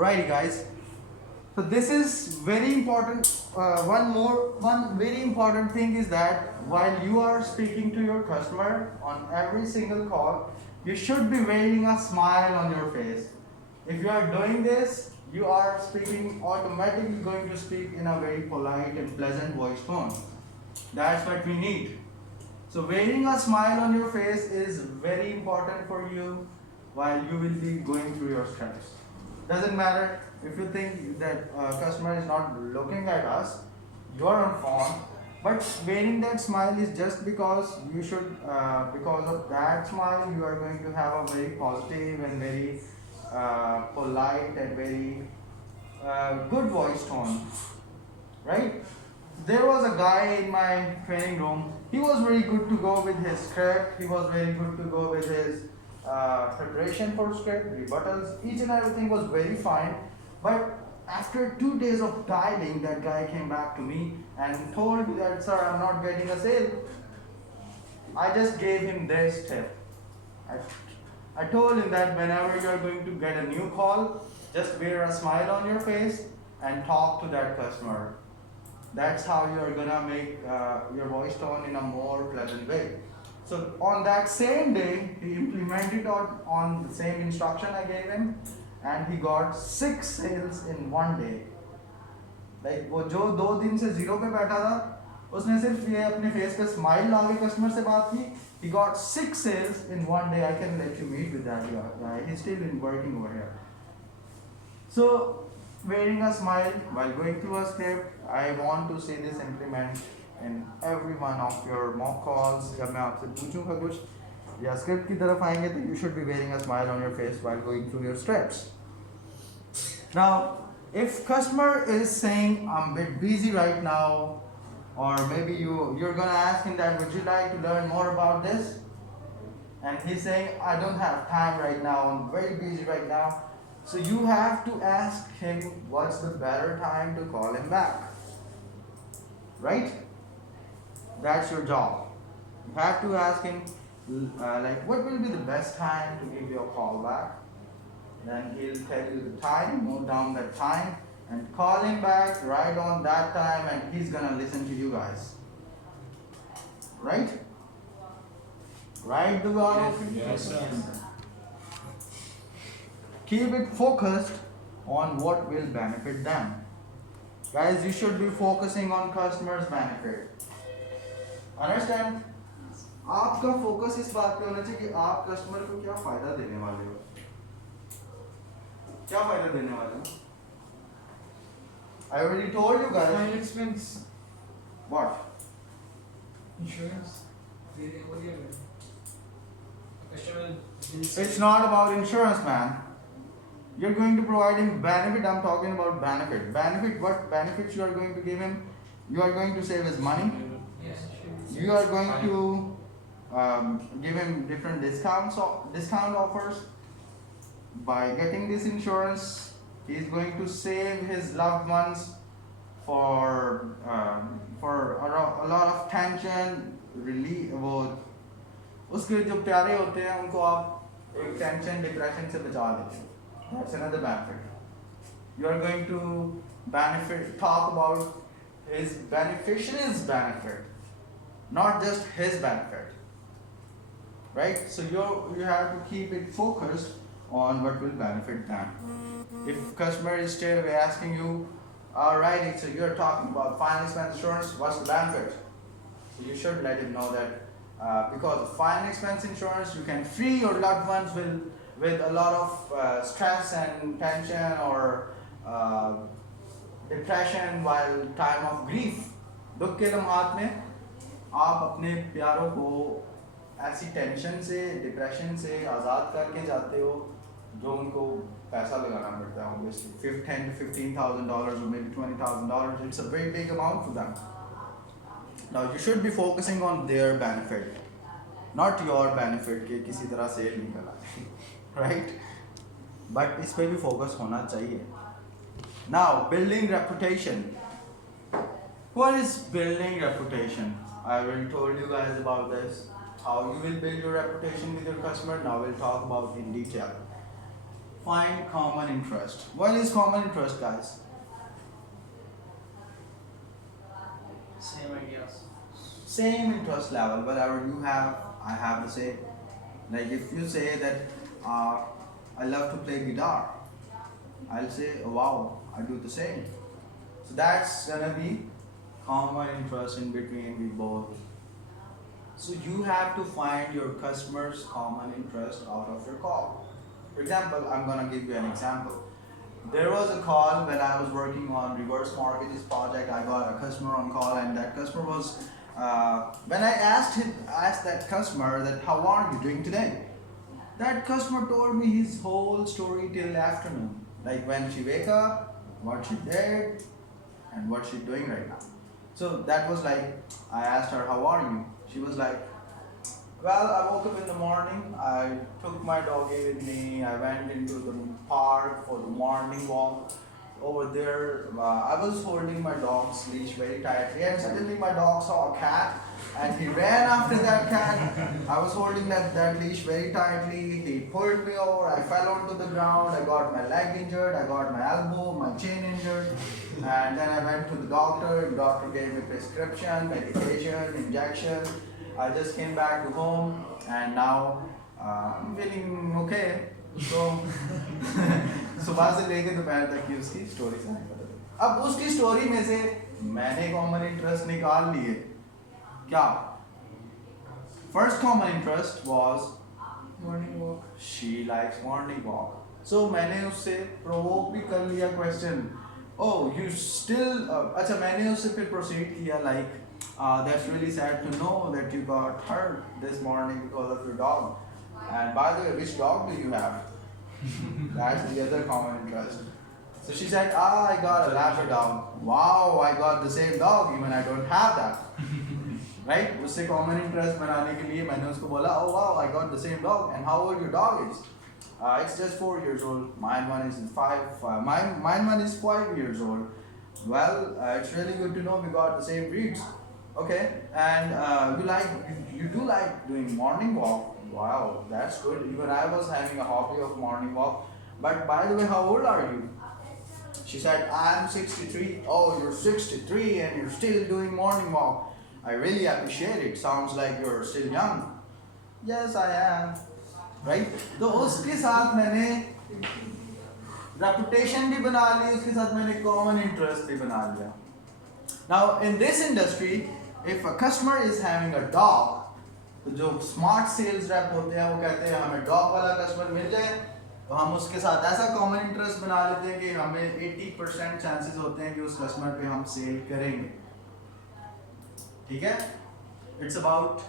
Alrighty guys, so this is very important. One very important thing is that while you are speaking to your customer on every single call, you should be wearing a smile on your face. If you are doing this, you are speaking automatically going to speak in a very polite and pleasant voice tone. That's what we need. So wearing a smile on your face is very important for you while you will be going through your steps. Doesn't matter if you think that customer is not looking at us, you are on phone, but wearing that smile is just because you should, because of that smile, you are going to have a very positive and very polite and very good voice tone, right? There was a guy in my training room. He was very good to go with his script. He was very good to go with his preparation for script, rebuttals. Each and everything was very fine. But after 2 days of dialing, that guy came back to me and told me that, sir, I'm not getting a sale. I just gave him this tip. I told him that whenever you're going to get a new call, just wear a smile on your face and talk to that customer. That's how you're gonna make your voice tone in a more pleasant way. So on that same day, he implemented on the same instruction I gave him, and he got 6 sales in one day. Like वो जो 2 दिन से zero पे बैठा था, उसने सिर्फ ये अपने फेस पे स्माइल ला के कस्टमर से बात की. He got 6 sales in one day. I can let you meet with that guy. He's still in working over here. So wearing a smile while going through a script, I want to see this implement in every one of your mock calls. जब मैं आपसे पूछूंगा कुछ या script की तरफ आएंगे तो you should be wearing a smile on your face while going through your scripts. Now, if customer is saying I'm a bit busy right now, or maybe you're gonna ask him that would you like to learn more about this, and he's saying I don't have time right now, I'm very busy right now. So you have to ask him what's the better time to call him back. Right? That's your job. You have to ask him like what will be the best time to give you a call back. Then he'll tell you the time, note down that time, and call him back right on that time, and he's gonna listen to you guys. Right? Right, the Yes, sir. Keep it focused on what will benefit them. Guys, you should be focusing on customers' benefit. Understand? आपका focus इस बात पे होना चाहिए कि आप customer को क्या फायदा देने वाले हो. क्या फायदा देने वाले हो? I already told you guys. Final expense. What? Insurance. Customer. It's not about insurance, man. You're going to provide him benefit. I'm talking about benefit. Benefit, what benefits you are going to give him? You are going to save his money. Yes. You are going to give him different discount offers. By getting this insurance, he is going to save his loved ones for a lot of tension, relief. वो उसके जो प्यारे होते हैं उनको आप एक tension depression से बचा देते हो. That's another benefit. You are going to talk about his beneficiary's benefit, not just his benefit. Right? So you have to keep it focused on what will benefit them. If customer is straight away asking you, alright, so you're talking about final expense insurance, what's the benefit? So you should let him know that because of final expense insurance, you can free your loved ones with a lot of stress and tension or depression while time of grief. दुख के लम्हात में आप अपने प्यारों को ऐसी tension से depression से आज़ाद करके जाते हो जो उनको पैसा लगाना पड़ता है. Obviously, $10,000 to $15,000 or maybe $20,000. It's a very big amount for them. Now you should be focusing on their benefit, not your benefit कि किसी तरह सेल निकला. Right? But इस पे भी focus होना चाहिए. Now, building reputation. What is building reputation? I already told you guys about this. How you will build your reputation with your customer. Now we'll talk about in detail. find common interest. What is common interest, guys? Same ideas. Same interest level, whatever you have, I have the same. Like if you say that I love to play guitar, I'll say, oh, wow, I do the same. So that's gonna be common interest in between we both. So you have to find your customer's common interest out of your call. For example, I'm gonna give you an example. There was a call when I was working on reverse mortgages project. I got a customer on call, and that customer was when I asked that customer that how are you doing today. That customer told me his whole story till afternoon, like when she wake up, what she did, and what she's doing right now. So that was like I asked her how are you. She was like, well, I woke up in the morning, I took my doggy with me, I went into the park for the morning walk. Over there, I was holding my dog's leash very tightly, and suddenly my dog saw a cat and he ran after that cat. I was holding that leash very tightly, he pulled me over, I fell onto the ground, I got my leg injured, I got my elbow, my chin injured, and then I went to the doctor gave me prescription, medication, injection. I just came back to home and now I'm feeling okay. So सुबह से लेके दोपहर तक की उसकी story से नहीं पता चला। अब उसकी स्टोरी में से मैंने कॉमन इंटरेस्ट निकाल लिए। क्या? First common interest was Morning walk. she likes morning walk. So मैंने उससे provoke भी कर लिया question. Oh, you still अच्छा मैंने उससे फिर proceed किया like that's really sad to know that you got hurt this morning because of your dog. And by the way, which dog do you have? That's the other common interest. So she said, I got a Labrador. Wow, I got the same dog, even I don't have that. Right? उससे common interest बनाने के लिए मैंने उसको बोला, oh wow, I got the same dog. And how old your dog is? It's just 4 years old. Mine one is 5. Mine one is 5 years old. Well, it's really good to know we got the same breeds. Okay, and you do like doing morning walk. Wow, that's good. Even I was having a hobby of morning walk. But by the way, how old are you? She said, I'm 63. Oh, you're 63 and you're still doing morning walk. I really appreciate it. Sounds like you're still young. Yes, I am. Right? तो उसके साथ मैंने reputation भी बना ली, उसके साथ मैंने common interest भी बना लिया. Now in this industry, if a customer is having a dog, तो जो स्मार्ट सेल्स रैप होते हैं वो कहते हैं हमें डॉग वाला कस्टमर मिल जाए तो हम उसके साथ ऐसा कॉमन इंटरेस्ट बना लेते हैं कि हमें 80% चांसेस होते हैं कि उस कस्टमर पे हम सेल करेंगे. ठीक है? It's about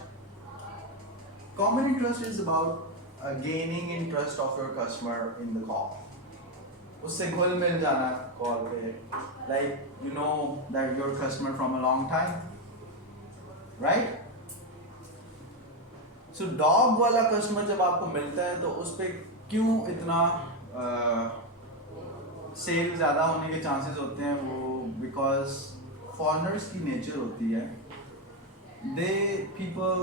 common interest is about gaining interest of your customer in the call. उससे घुल मिल जाना कॉल पे, like you know that your customer from a long time, right? So dog वाला कस्टमर जब आपको मिलता है तो उस पर क्यों इतना सेल ज़्यादा होने के चांसेस होते हैं? वो बिकॉज फॉरेनर्स की नेचर होती है, they people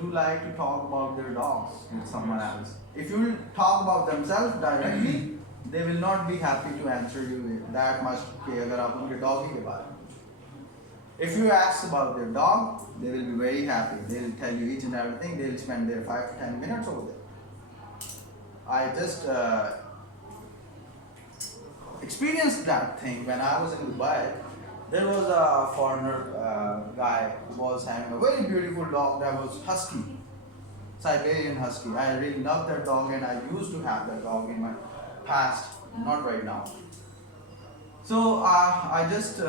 do like to talk about their dogs with someone else. If you talk about themselves directly they will not be happy to answer you that much कि अगर आप उनके doggy के बारे में. If you ask about their dog, they will be very happy. They will tell you each and everything. They will spend their 5 to 10 minutes over there. I just experienced that thing when I was in Dubai. There was a foreigner guy who was having a very beautiful dog that was husky, Siberian husky. I really loved that dog and I used to have that dog in my past, not right now. So I just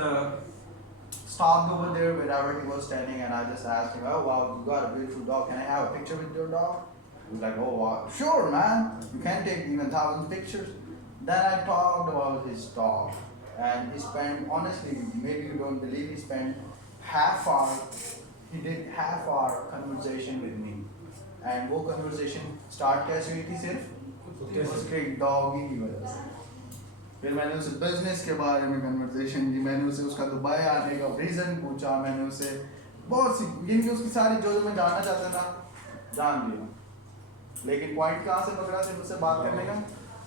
stopped over there wherever he was standing and I just asked him, oh wow, you got a beautiful dog, can I have a picture with your dog? He was like, oh wow, sure man, you can take even 1,000 pictures. Then I talked about his dog and he spent, honestly, maybe you don't believe, he spent he did half hour conversation with me. And वो conversation start कैसे हुई थी? सिर्फ उसके dog की वजह से. फिर मैंने उसे बिजनेस के बारे में कन्वर्सेशन की, मैंने उसे उसका दुबई आने का रीज़न पूछा, मैंने उसे बहुत सी यानी कि उसकी सारी जो मैं जानना चाहता था जान लिया. लेकिन पॉइंट कहाँ से पकड़ा थे मुझसे बात करने का?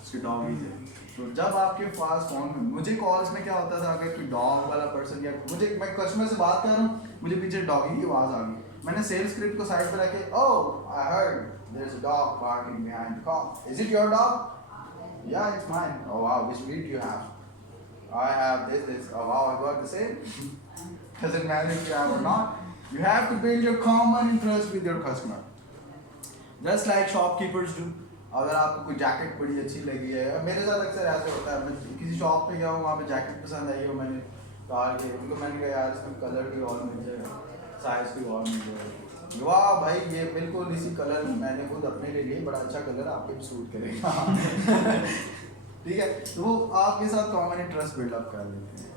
उसके डॉगी से। तो जब आपके पास फोन, मुझे कॉल्स में क्या होता था, अगर कोई डॉग वाला पर्सन या मैं कस्टमर से बात कर रहा हूँ, मुझे पीछे डॉगी की आवाज़ आ गई, मैंने सेल्स स्क्रिप्ट को साइड पर रखे, oh I heard there is a dog barking behind the call, is it your dog? Yeah, it's mine. Oh wow, which breed do you have? I have this. Oh wow, I got the same. Doesn't matter if you have or not. You have to build your common interest with your customer. Just like shopkeepers do. अगर आपको कोई jacket बड़ी अच्छी लगी है, मेरे साथ अक्सर ऐसा होता है, मैं किसी शॉप पे गया हूँ, वहाँ पे जैकेट पसंद आई हो, मैंने कहा कि उनको, मैंने कहा यार इसमें कलर भी और मिल जाएगा, साइज भी और मिल जाएगा, वाह भाई ये बिल्कुल इसी कलर में मैंने खुद अपने लिए बड़ा अच्छा कलर आपके भी सूट करेगा। ठीक है, तो वो आपके साथ कॉमन इंटरेस्ट बिल्डअप कर लेते हैं।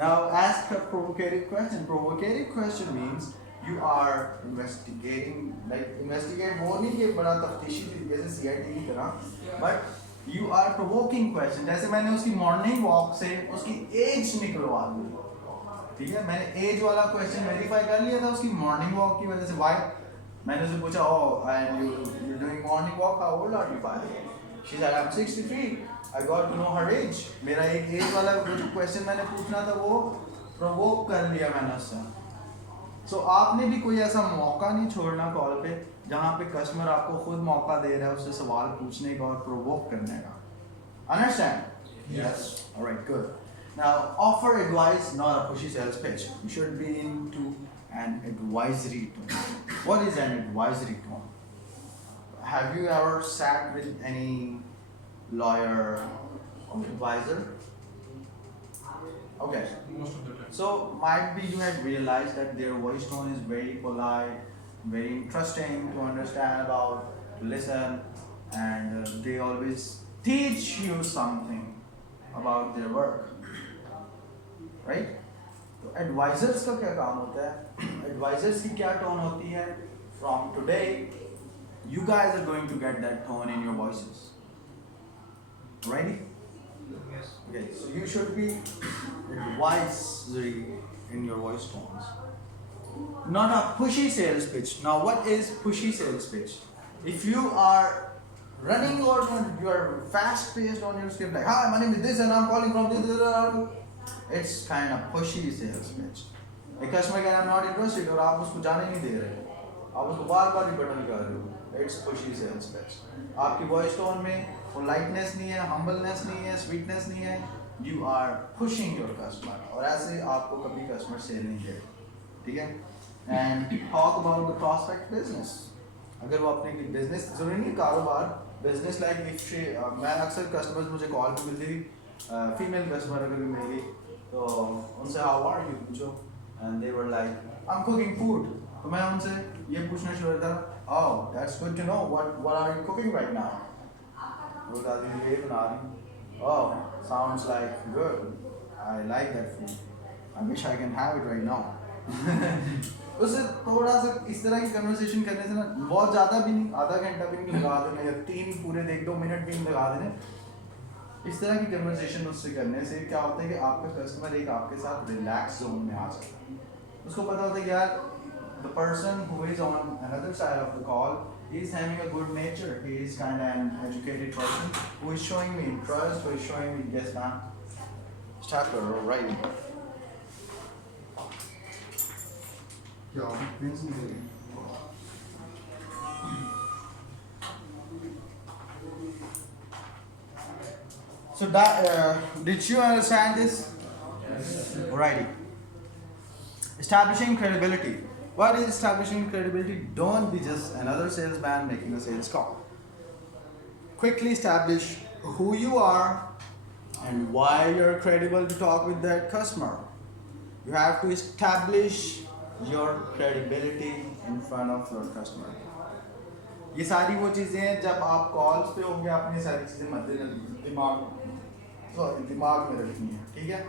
Now ask a provocative question. Provocative question means you are investigating, like investigate वो नहीं कि बड़ा तफ्तीशी तरीके से CID की तरह, but you are provoking question. जैसे मैंने उसकी मॉर्निंग वॉक से उसकी एज निकलवा दी, ठीक है, मैंने एज वाला क्वेश्चन वेरीफाई कर लिया था उसकी मॉर्निंग वॉक की वजह से। व्हाई? मैंने उससे पूछा, oh and you doing morning walk, how old are you? 5. She said I am 63. I got to know her age. मेरा एक एज वाला जो क्वेश्चन मैंने पूछना था वो प्रोवोक कर लिया मैंने उससे। सो आपने भी कोई ऐसा मौका नहीं छोड़ना कॉल पे जहाँ पे कस्टमर आपको खुद मौका दे रहा है उससे सवाल पूछने का और प्रोवोक करने का। Understand? Yes. All right, good. Now, offer advice, not a pushy sales pitch. You should be into an advisory tone. What is an advisory tone? Have you ever sat with any lawyer or advisor? Okay. Most of the time. So might be you had realized that their voice tone is very polite, very interesting to understand about, to listen, and they always teach you something about their work. Right? तो advisors का क्या काम होता है? Advisors की क्या tone होती है? From today, you guys are going to get that tone in your voices. Ready? Yes. Okay, so you should be advisory in your voice tones. Not a pushy sales pitch. Now, what is pushy sales pitch? If you are running or you are fast paced on your script, like, hi, my name is this and I'm calling from this, it's kind of pushy sales pitch. A customer can, I'm not interested, और आप उसको जाने नहीं दे रहे हो, आप उसको बार-बार रिबटन कर रहे हो, it's pushy sales pitch. आपकी voice tone में politeness नहीं है, humbleness नहीं है, sweetness नहीं है, you are pushing your customer, और ऐसे आपको कभी customer sale नहीं देगा, ठीक है? And talk about the prospect business. अगर वो अपने की business जरूरी नहीं कारोबार, business like if she, मैं अक्सर customers मुझे call पे मिलती थी, female customer अगर भी मिली तो उनसे how are you पूछो, and they were like I'm cooking food, तो मैं उनसे ये पूछना शुरू करता, oh that's good to know, what are you cooking right now? वो बताती थी ये बना रही, oh sounds like good, I like that food, I wish I can have it right now. उससे थोड़ा सा इस तरह की कन्वर्सेशन करने से ना, बहुत ज़्यादा भी नहीं, आधा घंटा भी नहीं लगा देना या 3 पूरे 1-2 मिनट भी नहीं लगा देने, इस तरह की कन्वर्सेशन उससे करने से क्या होता है कि आपका कस्टमर एक आपके साथ रिलैक्स जोन में आ सकता है, उसको पता होता है कि यार the person who is on another side of the call is having a good nature, he is kind of an educated person who is showing me interest, who is showing me yes man, start right. Yeah, so that did you understand this? Yes. Alrighty. Establishing credibility. What is establishing credibility? Don't be just another salesman making a sales call. Quickly establish who you are and why you're credible to talk with that customer. You have to establish your credibility in front of your customer. ये सारी वो चीज़ें हैं जब आप calls पे होंगे, आपने सारी चीज़ें दिमाग में रखनी है, ठीक है?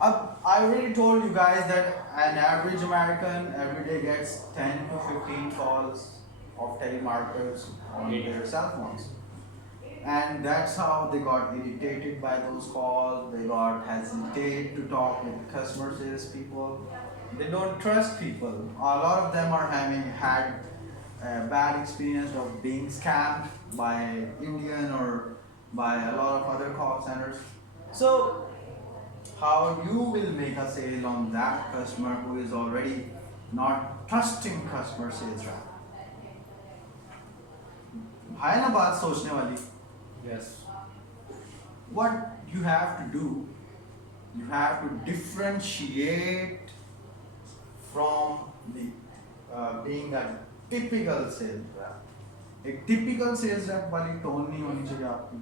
I already told you guys that an average American every day gets 10 to 15 calls of telemarketers on their cell phones. And that's how they got irritated by those calls, they got hesitate to talk with customer service people. They don't trust people. A lot of them are having had a bad experience of being scammed by Indian or by a lot of other call centers. So how you will make a sale on that customer who is already not trusting customer sales rep. है ना बात सोचने वाली. Yes. What you have to do, you have to differentiate from the being a typical sales rep. एक typical sales rep वाली tone नहीं होनी चाहिए आपकी.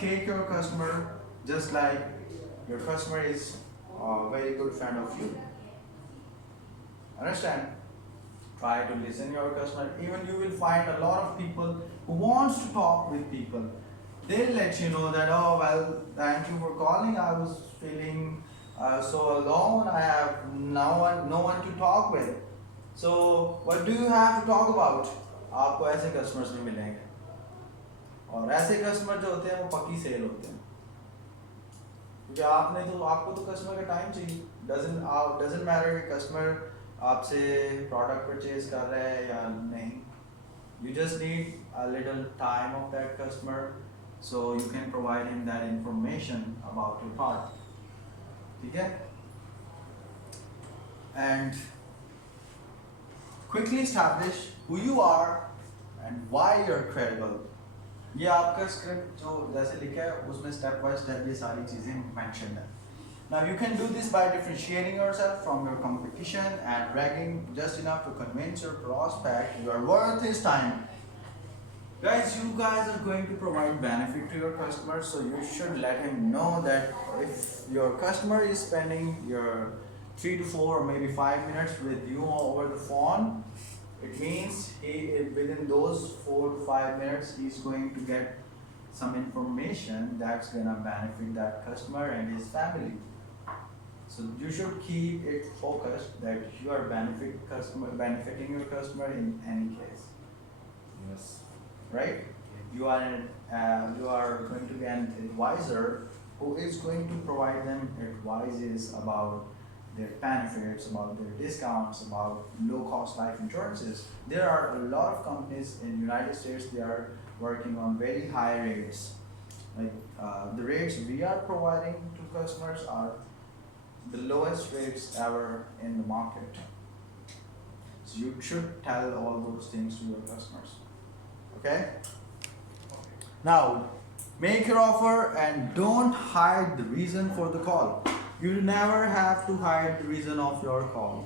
Take your customer just like your customer is a very good friend of you. Understand? Try to listen your customer. Even you will find a lot of people who wants to talk with people. They'll let you know that, oh well, thank you for calling. I was feeling so alone. I have no one to talk with. So what do you have to talk about? आपको ऐसे customers नहीं मिलेंगे. और ऐसे customer जो होते हैं वो पक्की सेल होते हैं. क्योंकि आपको तो customer का time चाहिए. Doesn't matter कि customer आपसे product purchase कर रहा है या नहीं. You just need a little time of that customer so you can provide him that information about your product. ठीक है? And quickly establish who you are and why you're credible. ये आपका script जो जैसे लिखा है उसमें step by step ये सारी चीजें mentioned है. Now you can do this by differentiating yourself from your competition and bragging just enough to convince your prospect you are worth his time. Guys, you guys are going to provide benefit to your customer, so you should let him know that if your customer is spending your 3 to 4 or maybe 5 minutes with you over the phone, it means within those 4 to 5 minutes he's going to get some information that's gonna benefit that customer and his family. So you should keep it focused that you are benefiting your customer in any case. Yes. Right? You are going to be an advisor who is going to provide them advices about their benefits, about their discounts, about low-cost life insurances. There are a lot of companies in United States. They are working on very high rates. Like the rates we are providing to customers are the lowest rates ever in the market. So you should tell all those things to your customers. Okay? Now, make your offer and don't hide the reason for the call. You never have to hide the reason of your call.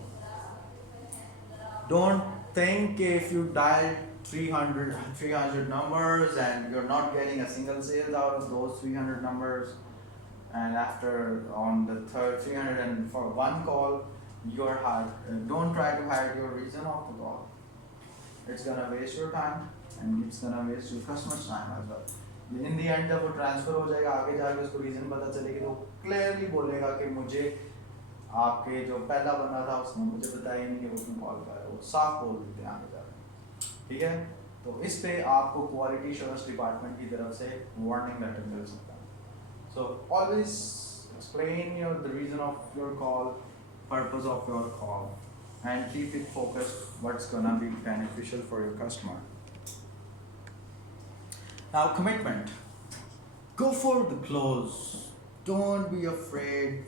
Don't think if you dial 300 numbers and you're not getting a single sale out of those 300 numbers, and after on the third 301 call, you're hard. Don't try to hide your reason of the call. It's gonna waste your time and it's gonna waste your customer's time as well. In the end जब वो transfer हो जाएगा आगे जाके उसको reason पता चलेगी तो क्लियरली बोलेगा कि मुझे आपके जो पहला बंदा था उसने मुझे बताया नहीं कि उसने कॉल करा, वो साफ बोल देते हैं आगे जाके. ठीक है? तो इस पे आपको क्वालिटी एश्योरेंस डिपार्टमेंट की तरफ से वार्निंग लेटर मिल सकता है. So always explain the reason of your call, purpose of your call, and keep it focused. What's gonna be beneficial for your customer. Now commitment. Go for the close. Don't be afraid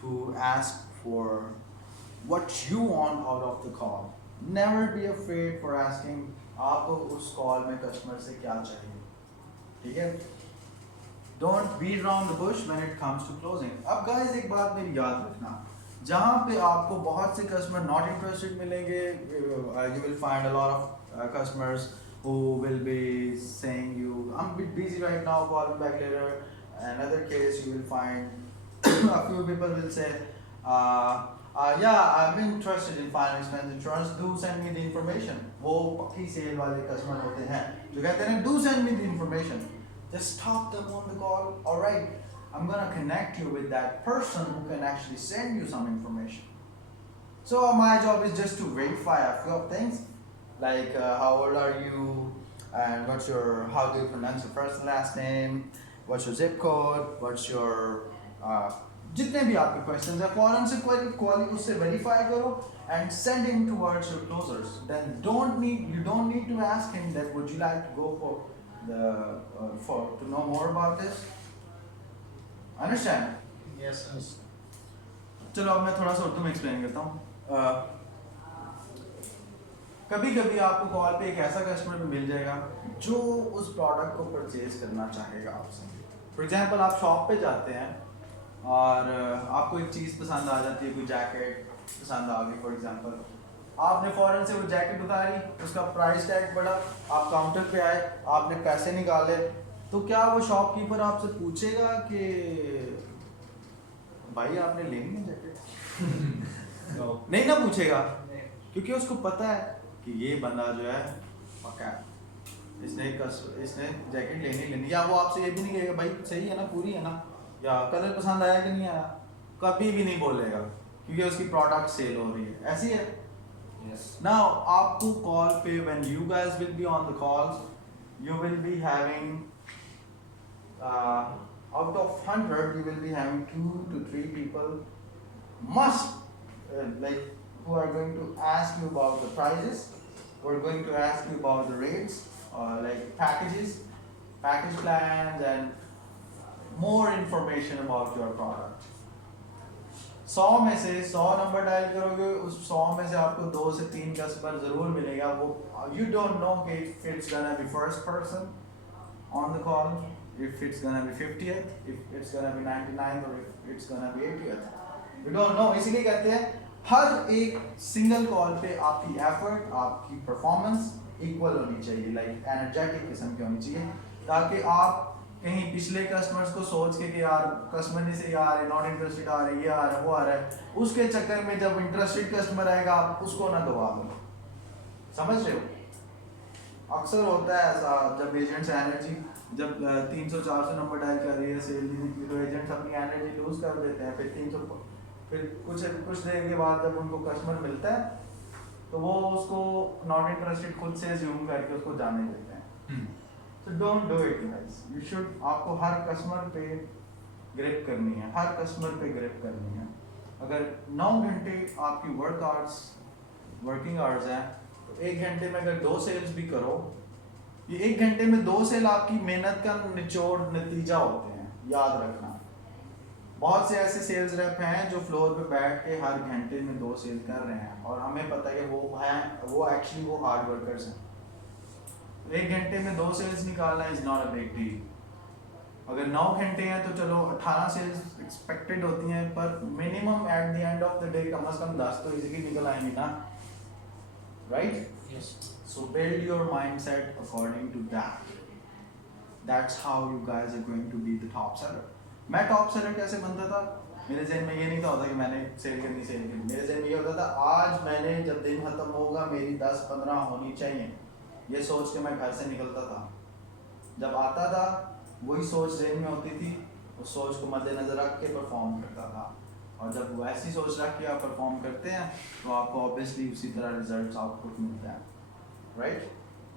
to ask for what you want out of the call. Never be afraid for asking आपको उस call में customer से क्या चाहिए. ठीक है? Don't beat around the bush when it comes to closing. अब guys एक बात मेरी याद रखना. जहाँ पे आपको बहुत से customer not interested मिलेंगे, you will find a lot of customers who will be saying you, I'm a bit busy right now, call me back later. Another case you will find a few people will say, yeah, I'm interested in final expense insurance, do send me the information. वो पक्की cell वाले customer होते हैं जो कहते हैं do send me the information. Just stop them on the call. All right, I'm gonna connect you with that person who can actually send you some information. So my job is just to verify a few of things, like how old are you, and how do you pronounce your first and last name, what's your zip code, what's your जितने भी आपके questions है फौरन से quality उससे verify करो and send him towards your closers. Then you don't need to ask him that would you like to go for the for to know more about this. Understand? Yes, yes. चलो अब मैं थोड़ा सा उर्दू में explain करता हूँ. कभी कभी आपको कॉल पे एक ऐसा कस्टमर भी मिल जाएगा जो उस प्रोडक्ट को परचेज करना चाहेगा आपसे. फॉर एग्जांपल आप शॉप पे जाते हैं और आपको एक चीज़ पसंद आ जाती है, कोई जैकेट पसंद आ गई फॉर एग्जांपल, आपने फ़ौरन से वो जैकेट उतारी, उसका प्राइस टैग बढ़ा, आप काउंटर पे आए, आपने पैसे निकाले, तो क्या वो शॉपकीपर आपसे पूछेगा कि भाई आपने लेनी है जैकेट? No. नहीं ना पूछेगा, क्योंकि उसको पता है कि ये बंदा जो है पक्का है, इसने जैकेट लेनी. या वो आपसे ये भी नहीं कहेगा भाई सही है ना, पूरी है ना, या कलर पसंद आया कि नहीं आया, कभी भी नहीं बोलेगा, क्योंकि उसकी प्रोडक्ट सेल हो रही है. ऐसी है. Yes. Now आपको कॉल पे when you guys will be on the calls, you will be having out of 100 you will be having 2 to 3 people must like who are going to ask you about the prices, who are going to ask you about the rates, like package plans and more information about your product. 100 में से 100 number dial करोगे, उस 100 में से आपको 2 से 3 customer जरूर मिलेगा. वो you don't know if it's gonna be first person on the call, if it's gonna be 50th, if it's gonna be 99th, or if it's gonna be 80th. You don't know. इसीलिए कहते हैं हर एक single call पे आपकी effort, आपकी performance equal होनी चाहिए, like energetic किस्म की होनी चाहिए, ताकि आप कहीं पिछले कस्टमर्स को सोच के कि यार कस्टमर नहीं से यार नॉट इंटरेस्टेड आ रहा है, ये आ रहा है, वो आ रहा है, उसके चक्कर में जब इंटरेस्टेड कस्टमर आएगा आप उसको ना दबा दो. समझ रहे हो? अक्सर होता है ऐसा, जब एजेंट्स एनर्जी जब 300-400 नंबर डायल कर रही है सेल की, तो एजेंट्स अपनी एनर्जी लूज कर देते हैं. फिर 300 फिर कुछ देर के बाद जब उनको कस्टमर मिलता है तो वो उसको नॉट इंटरेस्टेड खुद से ज्यूम करके उसको जाने देते हैं. So don't do it guys. You should, आपको हर कस्टमर पे ग्रिप करनी है, हर कस्टमर पे ग्रिप करनी है. अगर 9 घंटे आपकी वर्किंग आवर्स हैं, तो 1 घंटे में अगर 2 सेल्स भी करो, ये 1 घंटे में 2 सेल आपकी मेहनत का निचोड़ नतीजा होते हैं. याद रखना, बहुत से ऐसे सेल्स रेप हैं जो फ्लोर पे बैठ के हर घंटे में 2 सेल कर रहे हैं, और हमें पता है कि वो एक्चुअली वो हार्ड वर्कर्स हैं. 1 घंटे में 2 सेल्स निकालना is not a big deal. अगर 9 घंटे हैं तो चलो 18 सेल्स एक्सपेक्टेड होती हैं, पर minimum at the end of the day कम से कम 10 तो इजीली निकल आएंगी ना, right? Yes. So build your mindset according to that. That's how you guys are going to be the top seller. मैं टॉप सेलर कैसे बनता था? मेरे ज़हन में ये नहीं था होता कि मैंने सेल करनी. मेरे ज़हन में ये होता था आज मैंने जब दिन खत्म होगा मेरी 10-15 होनी चाहिए, ये सोच के मैं घर से निकलता था. जब आता था वही सोच ज़हन में होती थी, उस सोच को मद्देनज़र रख के परफॉर्म करता था. और जब वैसी सोच रख के आप परफॉर्म करते हैं तो आपको ऑब्वियसली उसी तरह रिजल्ट्स आउटपुट मिलता है, राइट?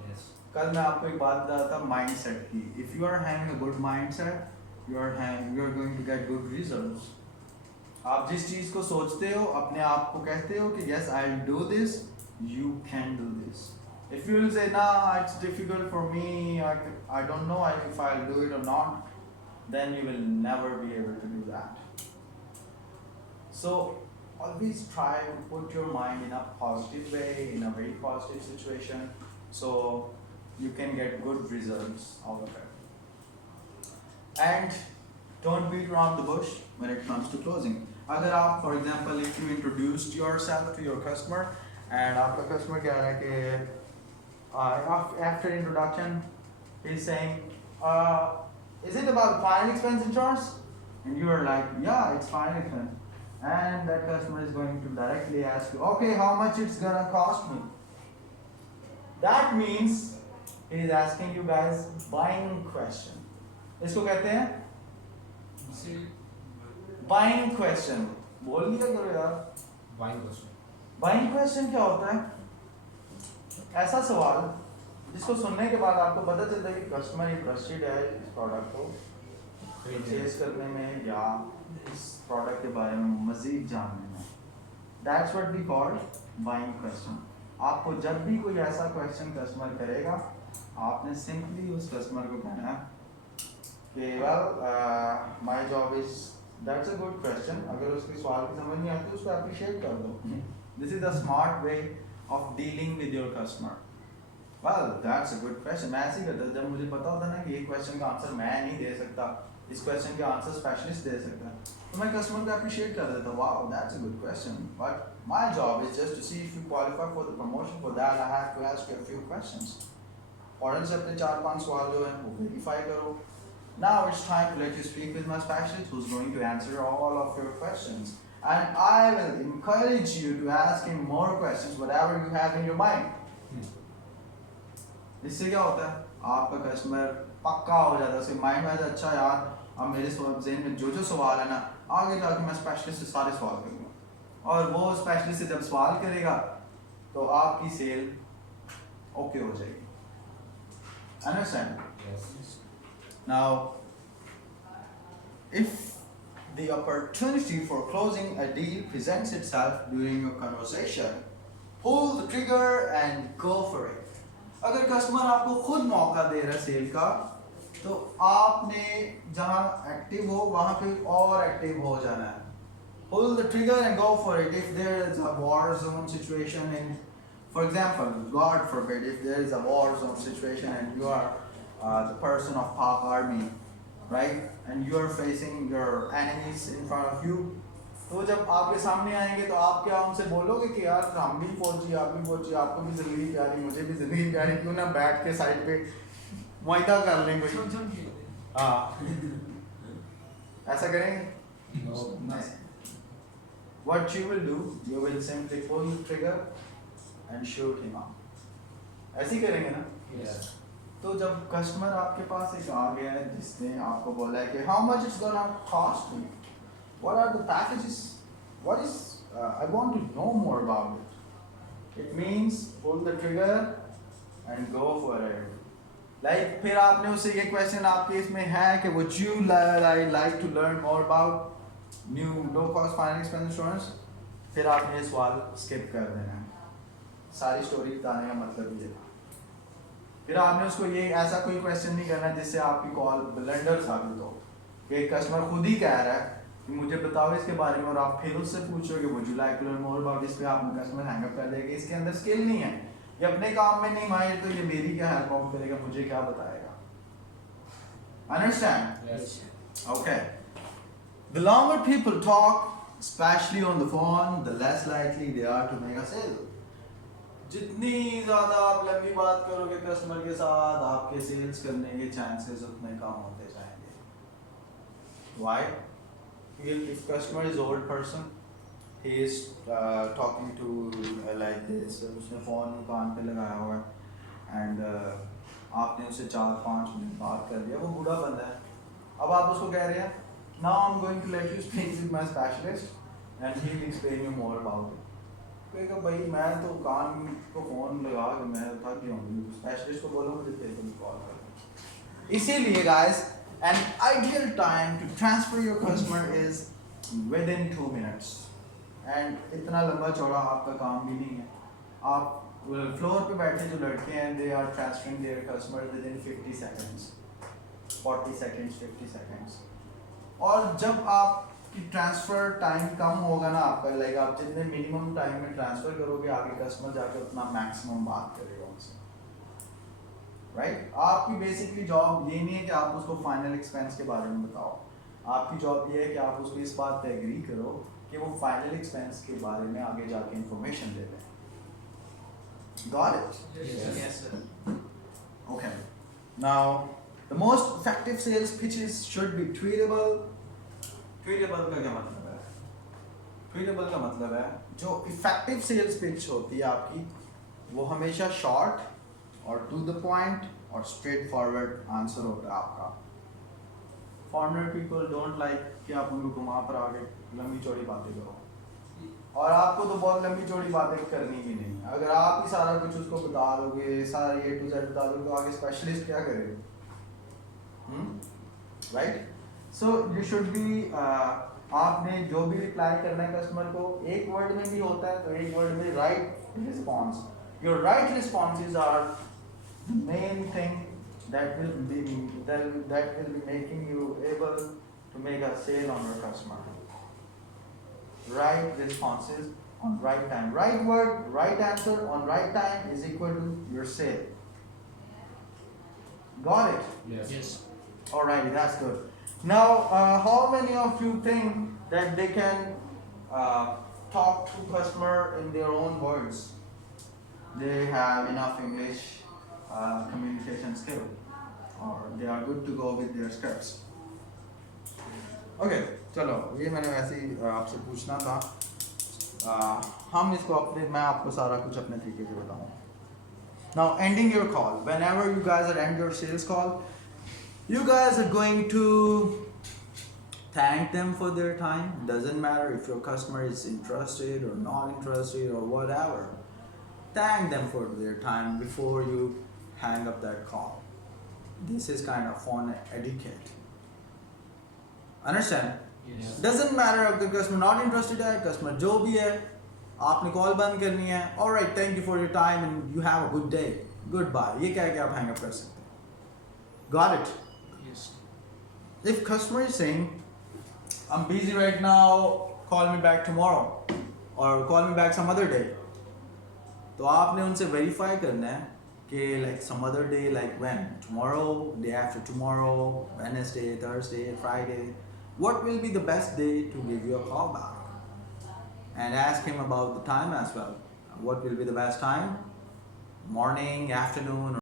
Yes. कल मैं आपको एक बात बता रहा था माइंडसेट की. If you are having a good mindset, you are going to get good results. आप जिस चीज़ को सोचते हो, अपने आप को कहते हो कि yes I'll do this, you can do this. If you will say nah it's difficult for me, I don't know if I'll do it or not, then you will never be able to do that. So always try to put your mind in a positive way, in a very positive situation, so you can get good results out of it. And don't beat around the bush when it comes to closing. अगर आप for example if you introduced yourself to your customer and आपका customer कह रहा है कि after introduction he's saying is it about final expense insurance, and you are like yeah it's final expense, and that customer is going to directly ask you okay how much it's gonna cost me. That means he is asking you guys buying question. इसको कहते हैं buying question. बोल दिया करो यार. Buying question. Buying question क्या होता है? ऐसा सवाल जिसको सुनने के बाद आपको पता चलता है कि कस्टमर इंटरेस्टेड है इस प्रोडक्ट को, परचेज करने में या इस प्रोडक्ट के बारे में मज़ीद जानने में. That's what we call buying question. आपको जब भी कोई ऐसा क्वेश्चन कस्टमर करेगा, आपने सिंपली उस कस्टमर को कहना कि well my job is, that's a good question. अगर उसके सवाल की समझ नहीं आती उसको अप्रिशिएट कर दो. This is the smart way of dealing with your customer. Well, that's a good question. मैं ऐसे ही करता जब मुझे पता होता ना कि ये क्वेश्चन का आंसर मैं नहीं दे सकता, इस क्वेश्चन के आंसर स्पेशलिस्ट दे सकता है, तो मैं कस्टमर को अप्रिशिएट कर देता. Wow, that's a good question. But my job is just to see if you qualify for the promotion. For that, I have to ask you a few questions. फौरन से अपने 4-5 सवाल जो हैं वो वेरीफाई करो. Now it's time to let you speak with my specialist who's going to answer all of your questions. And I will encourage you to ask him more questions, whatever you have in your mind. इससे क्या होता है, आपका customer पक्का हो जाता है, उसके माइंड में अच्छा यार अब मेरे ज़हन में जो जो सवाल है ना, आगे जाके मैं स्पेशलिस्ट से सारे सवाल करूँगा, और वो स्पेशलिस्ट से जब सवाल करेगा तो आपकी सेल ओके हो जाएगी. Understand? Yes. Now, if the opportunity for closing a deal presents itself during your conversation, pull the trigger and go for it. अगर कस्टमर आपको खुद मौका दे रहा है सेल का, तो आपने जहाँ एक्टिव हो वहाँ पे और एक्टिव हो जाना है. Pull the trigger and go for it. If there is a war zone situation in, for example, God forbid, if there is a war zone situation and you are the person of Pak army, right, and you are facing your enemies in front of you, तो जब आपके सामने आएंगे तो आप क्या उनसे बोलोगे कि यार हम भी फौजी, आप भी फौजी, आपको भी ज़िंदगी प्यारी, मुझे भी ज़िंदगी प्यारी, क्यों ना बैठ के साइड पे मुआयदा कर लें कोई. हाँ, ऐसा करेंगे? No. What you will do, you will simply pull the trigger and shoot him out. ऐसे ही करेंगे ना? Yes. तो जब कस्टमर आपके पास एक आ गया है जिसने आपको बोला है कि how much it's gonna cost me, what are the packages, what is I want to know more about it. It means pull the trigger and go for it. Like फिर आपने उससे ये क्वेश्चन आपके इसमें है कि would you like to learn more about new low cost final expense insurance, फिर आपने ये सवाल स्किप कर देना है. सारी स्टोरी बताने का मतलब ये था. फिर आपने उसको ये ऐसा कोई क्वेश्चन नहीं करना जिससे आपकी कॉल ब्लंडर साबित हो, कि कस्टमर खुद ही कह रहा है कि मुझे बताओ इसके बारे में, और आप फिर उससे पूछोगे would you like to learn more about, इस पे आप कस्टमर हैंग अप कर देगा. इसके अंदर स्किल नहीं है, ये अपने काम में नहीं माहिर, तो ये मेरी क्या हेल्प आउट करेगा, मुझे क्या बताएगा. Understand? Yes. Okay. The longer people talk, especially on the phone, the less likely they are to make a sale. जितनी ज़्यादा आप लंबी बात करोगे कस्टमर के साथ, आपके सेल्स करने के चांसेस उतने कम होते जाएंगे. Why? Because if customer is old person, he is talking to like this, उसने फ़ोन कान पे लगाया हुआ है and आपने उससे 4-5 मिनट बात कर लिया, वो बूढ़ा बंदा है. अब आप उसको कह रहे हैं now I'm going to let you speak with my specialist and he will explain you more about it. कहेगा भाई मैं तो कान को फ़ोन लगा के मैं थक गया हूँ, स्पेशलिस्ट को बोलो मुझे फिर तुम कॉल करो. इसीलिए guys, an ideal time to transfer your customer is within 2 minutes. And इतना लंबा चौड़ा आपका काम भी नहीं है. आप फ्लोर पे बैठे जो लड़के हैं, they are transferring their customer within 50 seconds, 40 seconds, 50 seconds. और जब आपकी ट्रांसफ़र टाइम कम होगा ना आपका, लाइक आप जितने मिनिमम टाइम में ट्रांसफ़र करोगे, आगे कस्टमर जाके उतना मैक्सिमम बात करेगा उनसे. राइट? आपकी बेसिकली जॉब ये नहीं है कि आप उसको फाइनल एक्सपेंस के बारे में बताओ. आपकी जॉब ये है कि आप उसको इस बात पे एग्री करो कि वो फाइनल एक्सपेंस के बारे में आगे जाके इंफॉर्मेशन दे दें. Got it? Yes. Okay. Now, the most effective sales pitches should be treatable. Treatable का क्या मतलब है? Treatable का मतलब है जो effective sales pitch होती है आपकी, वो हमेशा short और to the point और straightforward answer होता है आपका. Foreigner people don't like कि आप उनको घुमा पर आगे लंबी चौड़ी बातें करो, और आपको तो बहुत लंबी चौड़ी बातें करनी भी नहीं. अगर आप ही सारा कुछ उसको बता दोगे, सारा A to Z बता दोगे, तो आगे स्पेशलिस्ट क्या करेगा? Right? So you should be आपने जो भी रिप्लाई करना है कस्टमर को एक वर्ड में भी होता है तो एक वर्ड में right response. Your right responses are the main thing that will be making you able to make a sale on your customer. Right responses on right time. Right word, right answer on right time is equal to your sale. Got it? Yes. Yes. Alrighty, that's good. Now, how many of you think that they can talk to customer in their own words? They have enough English communication skill, or they are good to go with their scripts. Okay, चलो ये मैंने वैसे ही आपसे पूछना था. हम इसको अपने मैं आपको सारा कुछ अपने तरीके से बताऊंगा. Now, ending your call. Whenever you guys are end your sales call, you guys are going to thank them for their time. Doesn't matter if your customer is interested or not interested or whatever. Thank them for their time before you hang up that call. This is kind of phone etiquette. Understand? Yes. Doesn't matter if the customer not interested है, customer जो भी है, आपने call बंद करनी है. Alright, thank you for your time and you have a good day. Goodbye. ये कह के आप hang up कर सकते हैं. Got it? Yes. If customer is saying, I'm busy right now, call me back tomorrow or call me back some other day, तो आपने उनसे verify करना है कि like some other day, like when? Tomorrow, day after tomorrow, Wednesday, Thursday, Friday. What will be the best day to give you a call back? And ask him about the time as well. What will be the best time? Morning, afternoon,